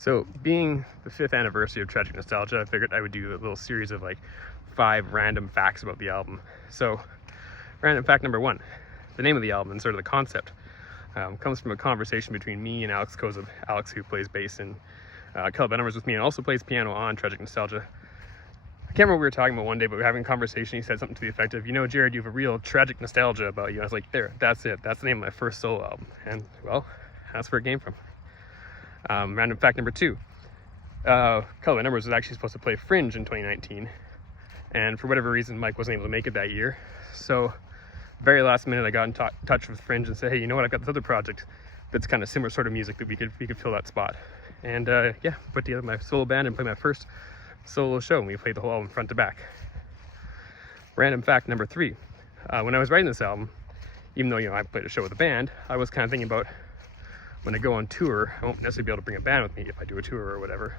So being the 5th anniversary of Tragic Nostalgia, I figured I would do a little series of like 5 random facts about the album. So random fact number 1, the name of the album and sort of the concept comes from a conversation between me and Alex Kozub. Alex, who plays bass in Color by Numbers with me and also plays piano on Tragic Nostalgia. I can't remember what we were talking about one day, but we were having a conversation. He said something to the effect of, you know, Jared, you have a real tragic nostalgia about you. I was like, there, that's it. That's the name of my first solo album. And well, that's where it came from. Random fact number 2, Color by Numbers was actually supposed to play Fringe in 2019. And for whatever reason, Mike wasn't able to make it that year. So very last minute, I got in touch with Fringe and said, hey, you know what? I've got this other project that's kind of similar sort of music that we could fill that spot. And yeah, put together my solo band and played my first solo show, and we played the whole album front to back. Random fact number 3, when I was writing this album, even though, you know, I played a show with a band, I was kind of thinking about when I go on tour, I won't necessarily be able to bring a band with me if I do a tour or whatever.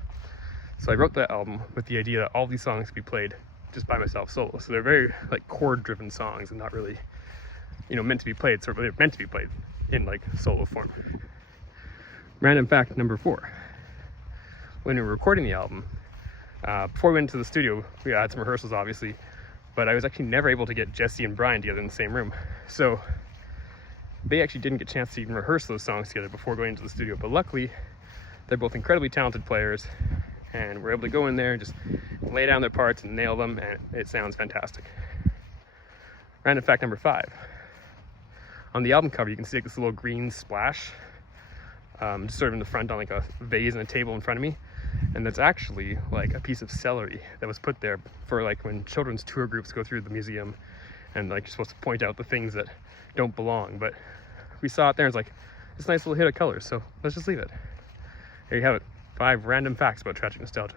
So I wrote that album with the idea that all these songs could be played just by myself solo. So they're very like chord driven songs and not really, you know, meant to be played, sort of they're meant to be played in like solo form. Random fact number 4, when we were recording the album, before we went into the studio, we had some rehearsals obviously, but I was actually never able to get Jesse and Brian together in the same room. So they actually didn't get a chance to even rehearse those songs together before going into the studio. But luckily, they're both incredibly talented players, and we're able to go in there and just lay down their parts and nail them, and it sounds fantastic. Random fact number 5. On the album cover, you can see like this little green splash, just sort of in the front on like a vase and a table in front of me. And that's actually like a piece of celery that was put there for like when children's tour groups go through the museum and like you're supposed to point out the things that don't belong. But we saw it there and it's like, it's a nice little hit of colors, so let's just leave it. There you have it, 5 random facts about Tragic Nostalgia.